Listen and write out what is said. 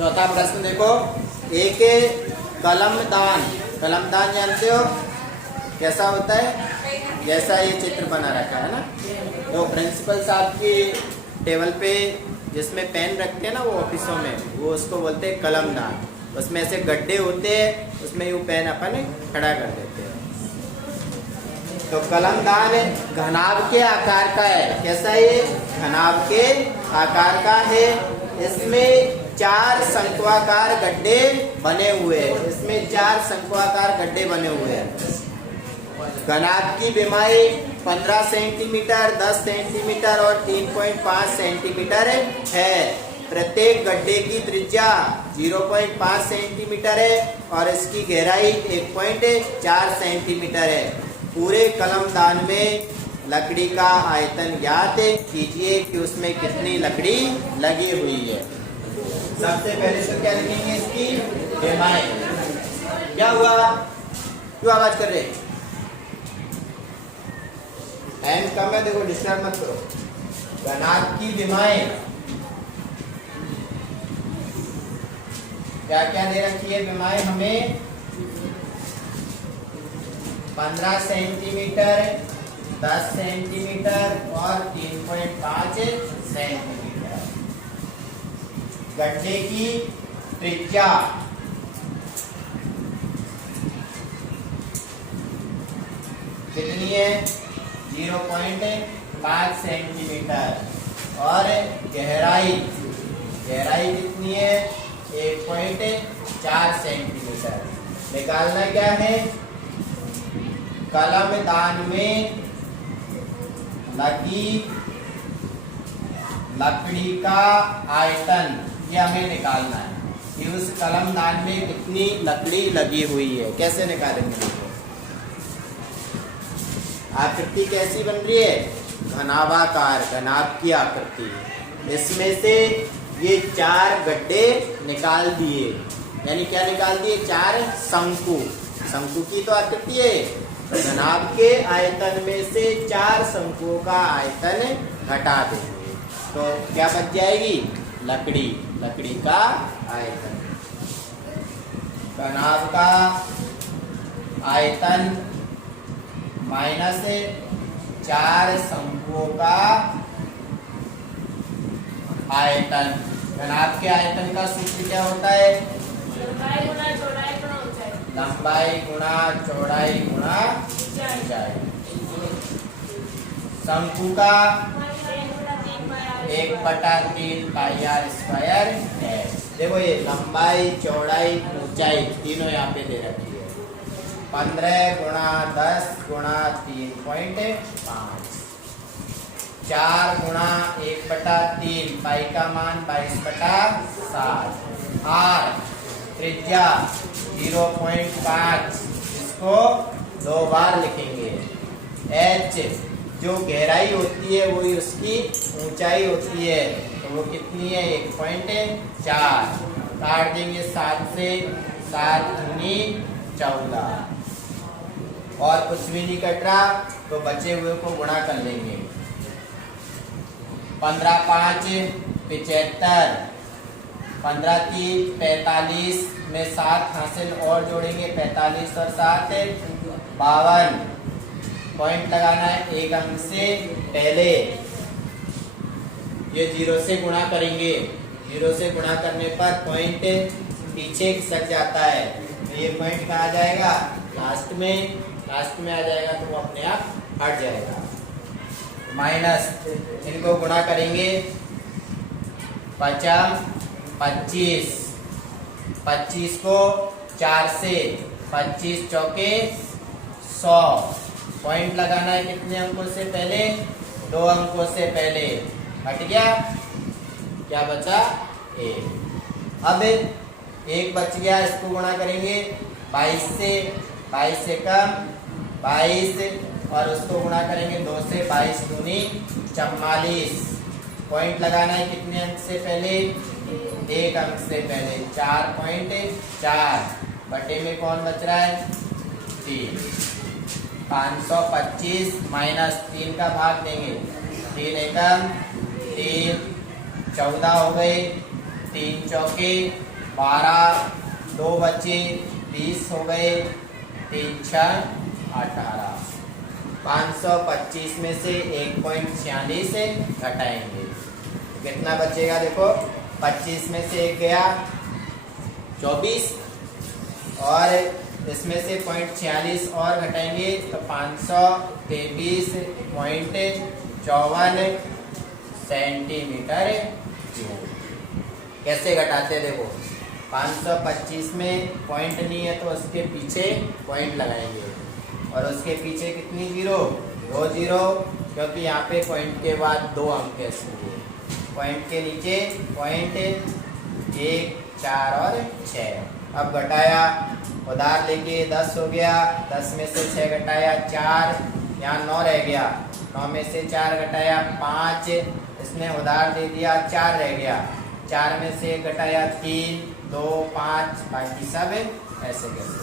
चौथा प्रश्न देखो, एक कलमदान, कलमदान जानते हो कैसा होता है? जैसा ये चित्र बना रखा है ना, तो प्रिंसिपल साहब की टेबल पे जिसमें पेन रखते हैं ना वो ऑफिसों में, वो उसको बोलते हैं कलमदान। उसमें ऐसे गड्ढे होते हैं, उसमें ये पेन अपन खड़ा कर देते हैं। तो कलमदान घनाभ के आकार का है। कैसा है ये? घनाभ के आकार का है। इसमें 4 शंक्वाकार गड्ढे बने हुए हैं। इसमें 4 शंक्वाकार गड्ढे बने हुए हैं। घनाभ की बिमाई 15 सेंटीमीटर, 10 सेंटीमीटर और 3.5 सेंटीमीटर है। प्रत्येक गड्ढे की त्रिज्या 0.5 सेंटीमीटर है और इसकी गहराई 1.4 सेंटीमीटर है। पूरे कलमदान में लकड़ी का आयतन ज्ञात कीजिए कि उसमें कितनी लकड़ी लगी हुई है। सबसे पहले तो क्या लिखेंगे? इसकी बिमाई। क्या हुआ? क्यों आवाज कर रहे? एंड कम है, देखो डिस्टर्ब मत करो। घनाभ की बिमाई क्या क्या दे रखी है? बिमाई हमें 15 सेंटीमीटर, 10 सेंटीमीटर और 3.5 सेंटीमीटर। गड्ढे की त्रिज्या कितनी है? 0.5 सेंटीमीटर और गहराई कितनी है? 1.4 सेंटीमीटर। निकालना क्या है? कलमदान में लगी लकड़ी का आयतन, ये हमें निकालना है कि उस कलमदान में कितनी लकड़ी लगी हुई है। कैसे निकालेंगे? आकृति कैसी बन रही है? घनाभाकार, घनाभ की आकृति। इसमें से ये 4 गड्ढे निकाल दिए, यानी क्या निकाल दिए? 4 शंकु। शंकु की तो आकृति है। घनाभ के आयतन में से 4 शंकुओं का आयतन घटा देंगे तो क्या बच जाएगी? लकड़ी, लकड़ी का आयतन। घनाभ का आयतन माइनस 4 शंकुओं का आयतन। घनाभ के आयतन का सूत्र क्या होता है? लंबाई गुणा चौड़ाई गुणा ऊंचाई। शंकु का 1/3 पाई आर स्क्वायर है। देखो ये लंबाई, चौड़ाई, ऊंचाई तीनों यहाँ पे दे रखी है। 15 गुणा 10 गुणा 3.5, 4 गुणा 1/3, पाई का मान 22/7। आर त्रिज्या 0.5, इसको 2 बार लिखेंगे। एच जो गहराई होती है वही उसकी ऊंचाई होती है, तो वो कितनी है? 1.4। काट देंगे 7 से, 7 दूनी 14 और कुछ भी नहीं कट रहा तो बचे हुए को गुणा कर लेंगे। 15×5 75, 15×3 45 में 7 हासिल और जोड़ेंगे, 45 और 7 52। पॉइंट लगाना है एक अंक से पहले। ये 0 से गुणा करेंगे, 0 से गुणा करने पर पॉइंट पीछे खिसक जाता है, तो ये पॉइंट कहाँ आ जाएगा? लास्ट में आ जाएगा, तो वो अपने आप हट जाएगा। माइनस, इनको गुणा करेंगे 25, 25 को 4 से, 25 चौके 100। पॉइंट लगाना है कितने अंकों से पहले? 2 अंकों से पहले। हट गया, क्या बचा? 1। अब 1 बच गया, इसको गुणा करेंगे 22 से, 22 से कम 22 और उसको गुणा करेंगे 2 से, 22 दूनी 44। पॉइंट लगाना है कितने अंक से पहले? 1 अंक से पहले। 4.4 बटे में कौन बच रहा है? 3। 525 माइनस 3 का भाग देंगे, 3 एकम 3, 14 हो गए, 3 चौके 12, 2 बचे, 20 हो गए, 3 6 18। 525 में से 1.46 घटाएंगे, कितना बचेगा? देखो 25 में से 1 गया 24, और इसमें से 0.46 और घटाएंगे तो 523.54 सेंटीमीटर क्यूब। कैसे घटाते हैं देखो, 525 में पॉइंट नहीं है तो उसके पीछे पॉइंट लगाएंगे, और उसके पीछे कितनी जीरो? 2 जीरो, क्योंकि यहाँ पे पॉइंट के बाद 2 अंक है, इसलिए पॉइंट के नीचे पॉइंट 1 4 और 6। अब घटाया, उधार लेके 10 हो गया, 10 में से 6 घटाया 4, यहाँ 9 रह गया, 9 में से 4 घटाया 5, इसने उधार दे दिया 4 रह गया, 4 में से 1 घटाया 3 2 5, बाकी सब ऐसे कैसे।